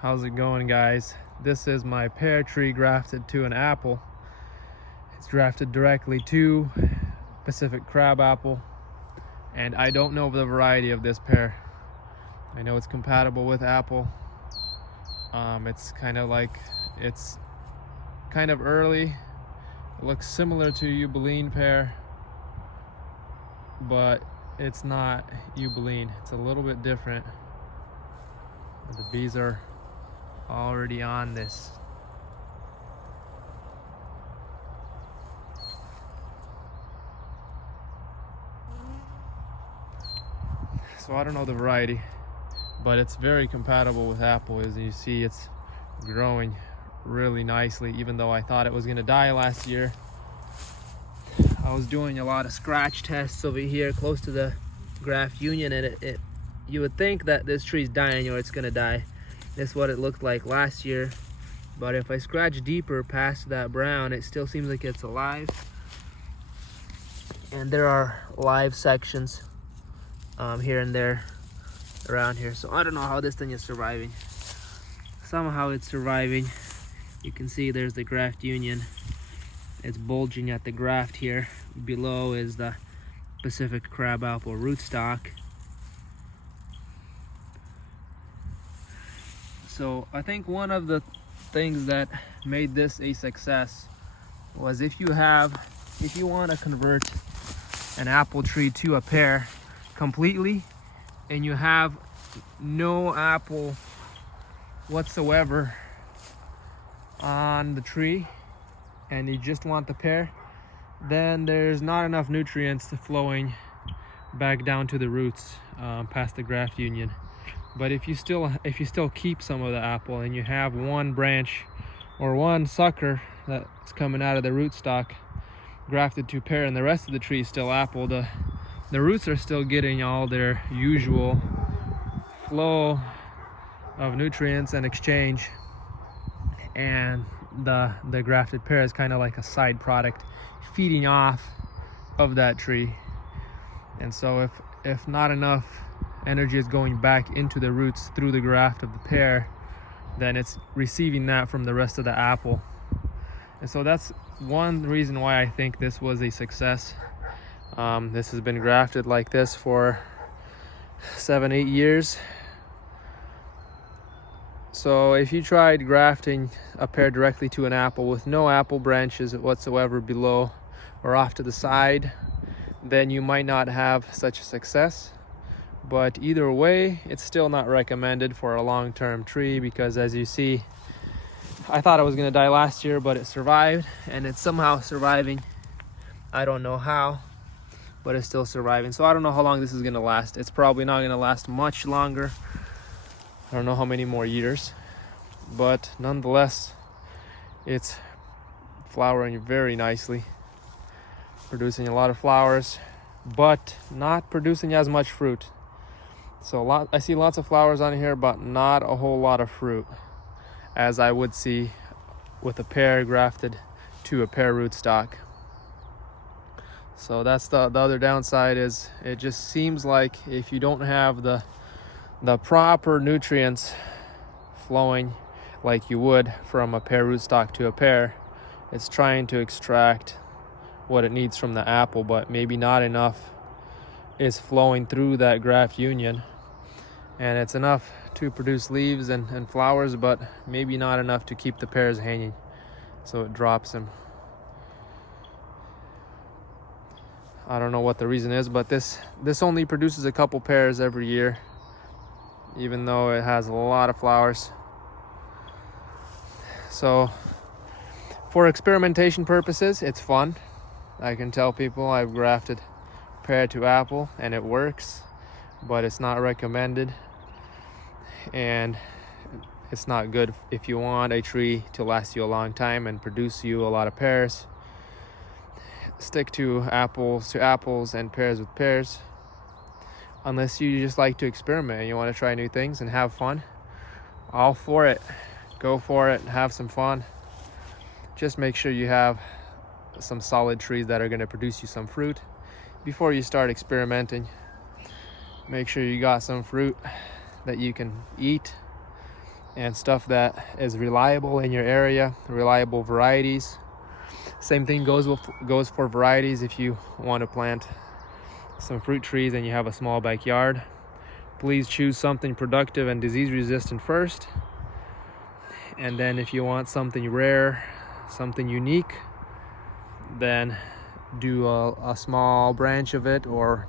How's it going, guys? This is my pear tree grafted to an apple. It's grafted directly to Pacific crab apple, and I don't know the variety of this pear. I know it's compatible with apple. It's kind of early. It looks similar to Yubaline pear, but it's not Yubaline. It's a little bit different. The bees are already on this. So I don't know the variety, but it's very compatible with apple. As you see, it's growing really nicely, even though I thought it was gonna die last year. I was doing a lot of scratch tests over here close to the graft union, and you would think that this tree's dying or it's gonna die. This is what it looked like last year, but if I scratch deeper past that brown, it still seems like it's alive. And there are live sections here and there around here, so I don't know how this thing is surviving. Somehow it's surviving. You can see there's the graft union. It's bulging at the graft here. Below is the Pacific crabapple rootstock. So I think one of the things that made this a success was if you want to convert an apple tree to a pear completely, and you have no apple whatsoever on the tree, and you just want the pear, then there's not enough nutrients flowing back down to the roots past the graft union. But if you still keep some of the apple, and you have one branch or one sucker that's coming out of the rootstock grafted to pear, and the rest of the tree is still apple, the roots are still getting all their usual flow of nutrients and exchange, and the grafted pear is kind of like a side product feeding off of that tree. And so if not enough energy is going back into the roots through the graft of the pear, then it's receiving that from the rest of the apple. And so that's one reason why I think this was a success. This has been grafted like this for 7-8 years. So if you tried grafting a pear directly to an apple with no apple branches whatsoever below or off to the side, then you might not have such a success. But either way, it's still not recommended for a long-term tree, because as you see, I thought it was going to die last year, but it survived, and it's somehow surviving. I don't know how, but it's still surviving. So I don't know how long this is going to last. It's probably not going to last much longer. I don't know how many more years, but nonetheless, it's flowering very nicely, producing a lot of flowers, but not producing as much fruit. So I see lots of flowers on here, but not a whole lot of fruit, as I would see with a pear grafted to a pear rootstock. So that's the other downside, is it just seems like if you don't have the proper nutrients flowing like you would from a pear rootstock to a pear, it's trying to extract what it needs from the apple, but maybe not enough is flowing through that graft union, and it's enough to produce leaves and flowers, but maybe not enough to keep the pears hanging, so it drops them. I don't know what the reason is, but this only produces a couple pears every year, even though it has a lot of flowers. So for experimentation purposes, it's fun. I can tell people I've grafted pear to apple and it works, but it's not recommended, and it's not good if you want a tree to last you a long time and produce you a lot of pears. Stick to apples and pears with pears, unless you just like to experiment and you want to try new things and have fun. All for it. Go for it, have some fun. Just make sure you have some solid trees that are going to produce you some fruit before you start experimenting. Make sure you got some fruit that you can eat and stuff that is reliable in your area, reliable varieties. Same thing goes for varieties. If you want to plant some fruit trees and you have a small backyard, please choose something productive and disease resistant first. And then if you want something rare, something unique, then do a small branch of it, or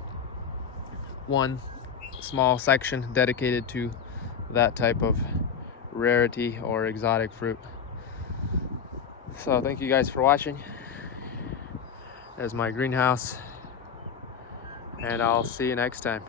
one small section dedicated to that type of rarity or exotic fruit. So thank you guys for watching. There's my greenhouse, and I'll see you next time.